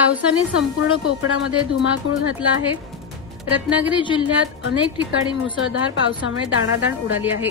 पावसाने संपूर्ण कोकणामध्ये धुमाकूळ घातला आहे। रत्नागिरी जिल्ह्यात अनेक ठिकाणी मुसळधार पावसामुळे दाणादाण उडाली आहे।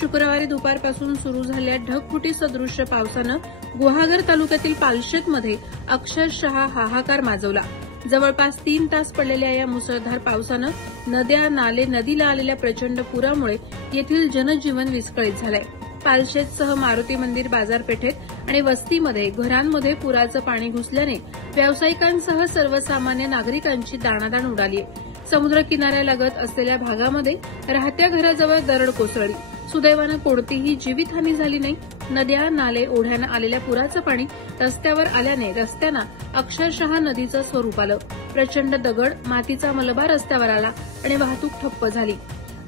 शुक्रवारी दुपारपासून सुरू झालेल्या ढगफुटी सदृश्य पावसानं गुहागर तालुक्यातील पालशेतमध्ये अक्षरशः हाहाकार माजवला। जवळपास 3 तास पडलेल्या या मुसळधार पावसानं नद्या नाले नदीला आलेल्या प्रचंड पुरामुळे येथील जनजीवन विस्कळीत झालंय। पालशेतसह मारुती मंदिर बाजारपेठेत आणि वस्तीमध्ये घरांमध्ये पुराचं पाणी घुसल्याने व्यावसायिकांसह सर्वसामान्य नागरिकांची दाणादाण उडाली आहे। समुद्र किनाऱ्यालगत असलेल्या भागामध्ये राहत्या घराजवळ दरड कोसळली। सुदैवानं कोणतीही जीवितहानी झाली नाही। नद्या नाले ओढ्यानं आलेल्या पुराचं पाणी रस्त्यावर आल्याने रस्त्यांना अक्षरशः नदीचं स्वरूप आलं। प्रचंड दगड मातीचा मलबा रस्त्यावर आला आणि वाहतूक ठप्प झाली।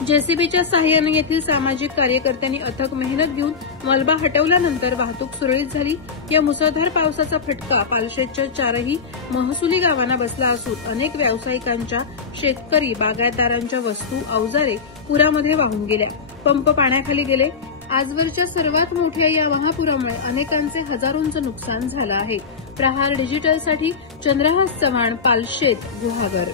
जेसीबीच्या सहाय्याने येथील सामाजिक कार्यकर्त्यांनी अथक मेहनत घेऊन मलबा हटवल्यानंतर वाहतूक सुरळीत झाली। या मुसळधार पावसाचा फटका पालशेतच्या 4ही महसुली गावांना बसला असून अनेक व्यावसायिकांच्या, शेतकरी, बागायतदारांच्या वस्तू, अवजारे पुरामध्ये वाहून गेल्या। पंप पाण्याखाली गेले। आजवरच्या सर्वात मोठ्या या महापुरामुळे अनेकांचे हजारोंचं नुकसान झालं आहे। प्रहार डिजिटलसाठी चंद्रहास चव्हाण, पालशेत, गुहागर।